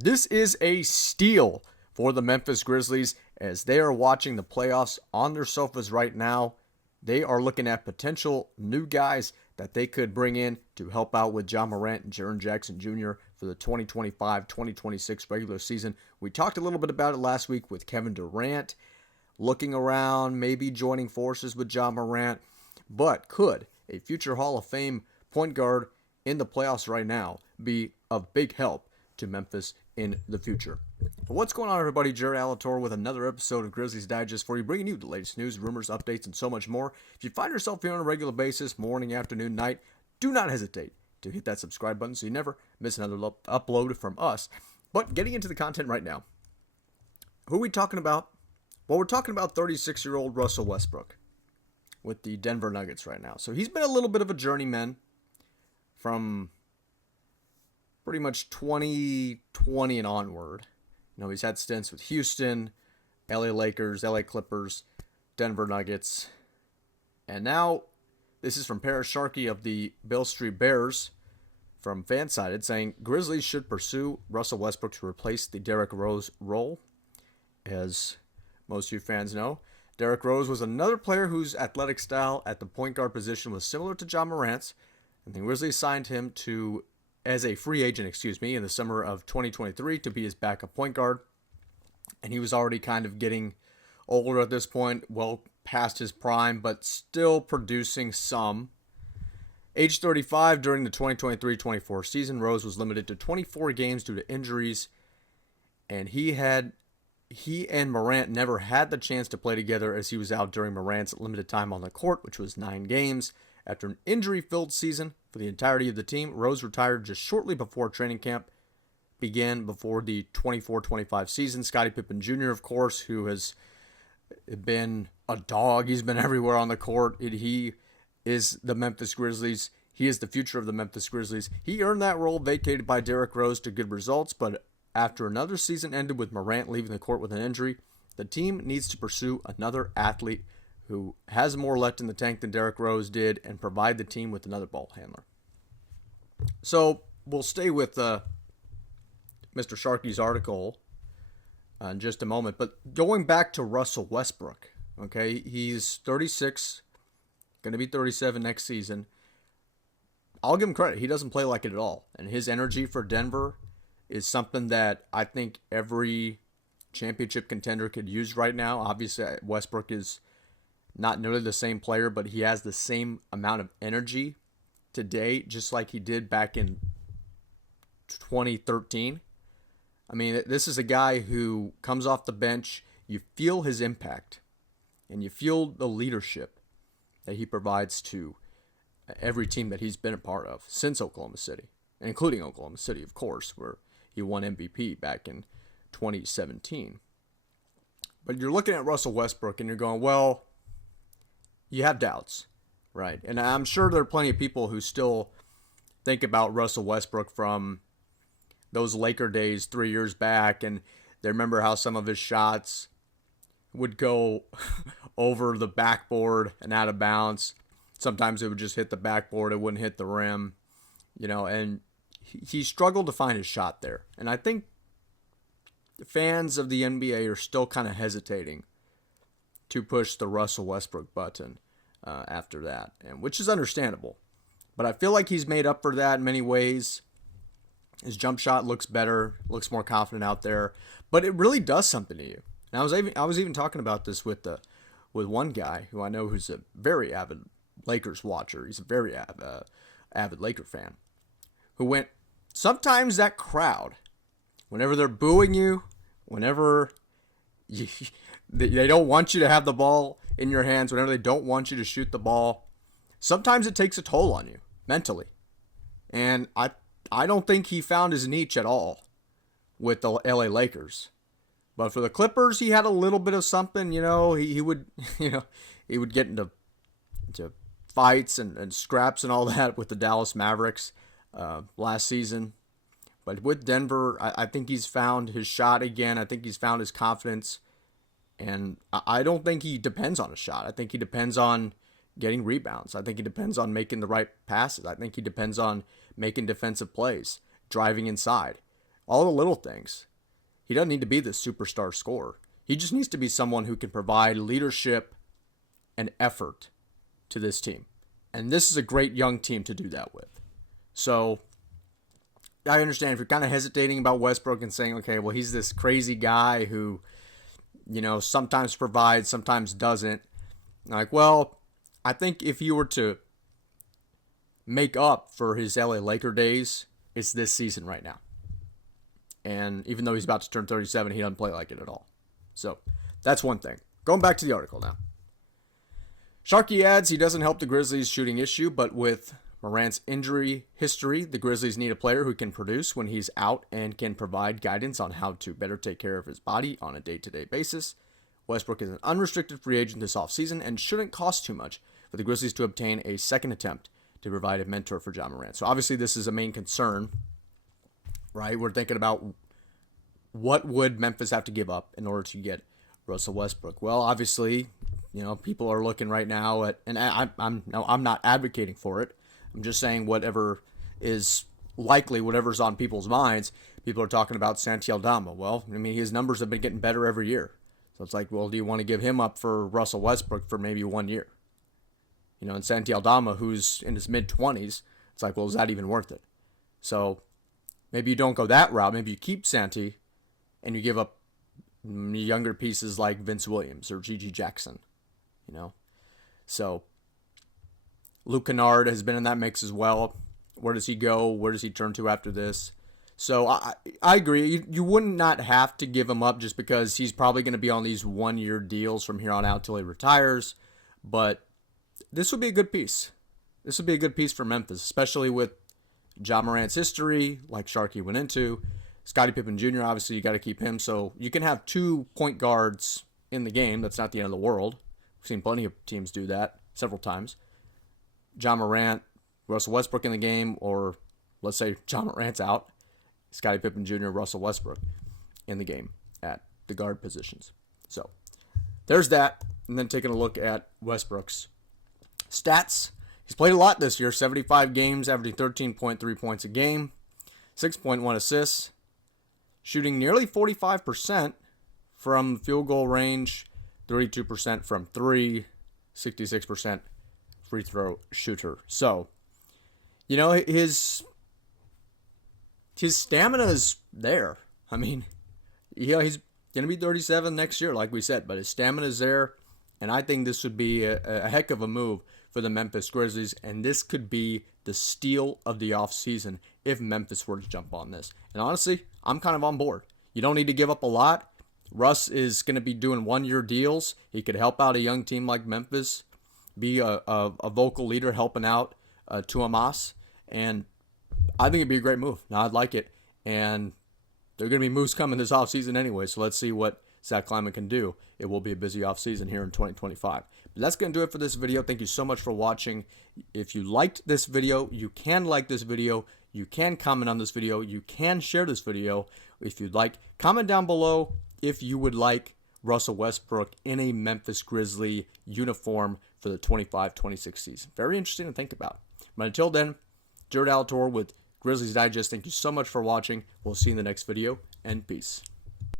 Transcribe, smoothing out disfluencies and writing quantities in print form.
This is a steal for the Memphis Grizzlies as they are watching the playoffs on their sofas right now. They are looking at potential new guys that they could bring in to help out with Ja Morant and Jaren Jackson Jr. for the 2025-2026 regular season. We talked a little bit about it last week with Kevin Durant looking around, maybe joining forces with Ja Morant. But could a future Hall of Fame point guard in the playoffs right now be of big help to Memphis in the future? What's going on, everybody? Jared Alator with another episode of Grizzlies Digest for you, bringing you the latest news, rumors, updates, and so much more. If you find yourself here on a regular basis, morning, afternoon, night, do not hesitate to hit that subscribe button so you never miss another upload from us. But getting into the content right now, who are we talking about? Well, we're talking about 36-year-old Russell Westbrook with the Denver Nuggets right now. So he's been a little bit of a journeyman from pretty much 2020 and onward. You know, he's had stints with Houston, LA Lakers, LA Clippers, Denver Nuggets. And now, this is from Paris Sharkey of the Beale Street Bears from Fansided saying, Grizzlies should pursue Russell Westbrook to replace the Derrick Rose role. As most of you fans know, Derrick Rose was another player whose athletic style at the point guard position was similar to Ja Morant's, and the Grizzlies signed him as a free agent, in the summer of 2023 to be his backup point guard. And he was already kind of getting older at this point, well past his prime, but still producing some. Age 35, during the 2023-24 season, Rose was limited to 24 games due to injuries, and he and Morant never had the chance to play together as he was out during Morant's limited time on the court, which was 9 games. After an injury-filled season for the entirety of the team, Rose retired just shortly before training camp began before the 24-25 season. Scottie Pippen Jr., of course, who has been a dog. He's been everywhere on the court. He is the Memphis Grizzlies. He is the future of the Memphis Grizzlies. He earned that role vacated by Derrick Rose to good results, but after another season ended with Morant leaving the court with an injury, the team needs to pursue another athlete who has more left in the tank than Derrick Rose did and provide the team with another ball handler. So we'll stay with Mr. Sharkey's article in just a moment. But going back to Russell Westbrook, okay, he's 36, going to be 37 next season. I'll give him credit. He doesn't play like it at all. And his energy for Denver is something that I think every championship contender could use right now. Obviously, Westbrook is not nearly the same player, but he has the same amount of energy today, just like he did back in 2013. I mean, this is a guy who comes off the bench. You feel his impact, and you feel the leadership that he provides to every team that he's been a part of since Oklahoma City, including Oklahoma City, of course, where he won MVP back in 2017. But you're looking at Russell Westbrook, and you're going, well, you have doubts, right? And I'm sure there are plenty of people who still think about Russell Westbrook from those Laker days 3 years back, and they remember how some of his shots would go over the backboard and out of bounds. Sometimes it would just hit the backboard, it wouldn't hit the rim, and he struggled to find his shot there. And I think the fans of the NBA are still kind of hesitating to push the Russell Westbrook button after that, and which is understandable. But I feel like he's made up for that in many ways. His jump shot looks better, looks more confident out there, but it really does something to you. And I was even talking about this with one guy who I know who's a very avid Lakers watcher. He's a very avid Laker fan, who went, sometimes that crowd, whenever they're booing you, whenever they don't want you to have the ball in your hands, whenever they don't want you to shoot the ball, sometimes it takes a toll on you mentally. And I don't think he found his niche at all with the LA Lakers. But for the Clippers, he had a little bit of something, he would he would get into fights and scraps and all that with the Dallas Mavericks last season. But with Denver, I think he's found his shot again. I think he's found his confidence. And I don't think he depends on a shot. I think he depends on getting rebounds. I think he depends on making the right passes. I think he depends on making defensive plays, driving inside. all the little things. He doesn't need to be the superstar scorer. He just needs to be someone who can provide leadership and effort to this team. And this is a great young team to do that with. So I understand if you're kind of hesitating about Westbrook and saying, okay, well, he's this crazy guy who, sometimes provides, sometimes doesn't. Like, well, I think if you were to make up for his LA Laker days, it's this season right now. And even though he's about to turn 37, he doesn't play like it at all. So that's one thing. Going back to the article now. Sharkey adds he doesn't help the Grizzlies' shooting issue, but with Morant's injury history, the Grizzlies need a player who can produce when he's out and can provide guidance on how to better take care of his body on a day-to-day basis. Westbrook is an unrestricted free agent this offseason and shouldn't cost too much for the Grizzlies to obtain a second attempt to provide a mentor for Ja Morant. So obviously this is a main concern, right? We're thinking about what would Memphis have to give up in order to get Russell Westbrook. Well, obviously, people are looking right now at, and I'm not advocating for it. I'm just saying whatever is likely, whatever's on people's minds. People are talking about Santi Aldama. Well, his numbers have been getting better every year. So it's like, well, do you want to give him up for Russell Westbrook for maybe 1 year? And Santi Aldama, who's in his mid-20s, it's like, well, is that even worth it? So maybe you don't go that route. Maybe you keep Santi and you give up younger pieces like Vince Williams or Gigi Jackson, So Luke Kennard has been in that mix as well. Where does he go? Where does he turn to after this? So I agree. You wouldn't not have to give him up just because he's probably going to be on these 1-year deals from here on out till he retires. But this would be a good piece. This would be a good piece for Memphis, especially with Ja Morant's history, like Sharkey went into. Scottie Pippen Jr., obviously, you got to keep him. So you can have 2 point guards in the game. That's not the end of the world. We've seen plenty of teams do that several times. Ja Morant, Russell Westbrook in the game, or let's say Ja Morant's out, Scottie Pippen Jr., Russell Westbrook in the game at the guard positions. So there's that. And then taking a look at Westbrook's stats. He's played a lot this year, 75 games, averaging 13.3 points a game, 6.1 assists, shooting nearly 45% from field goal range, 32% from 3, 66% free throw shooter. So, his stamina is there. He's going to be 37 next year, like we said, but his stamina is there, and I think this would be a heck of a move for the Memphis Grizzlies, and this could be the steal of the offseason if Memphis were to jump on this. And honestly, I'm kind of on board. You don't need to give up a lot. Russ is going to be doing 1-year deals. He could help out a young team like Memphis, be a vocal leader helping out Tuomas, and I think it'd be a great move. Now, I'd like it, and there are going to be moves coming this offseason anyway, so let's see what Zach Kleiman can do. It will be a busy offseason here in 2025. But that's going to do it for this video. Thank you so much for watching. If you liked this video, you can like this video. You can comment on this video. You can share this video if you'd like. Comment down below if you would like Russell Westbrook in a Memphis Grizzly uniform for the 25-26 season. Very interesting to think about. But until then, Jared Alator with Grizzlies Digest. Thank you so much for watching. We'll see you in the next video, and peace.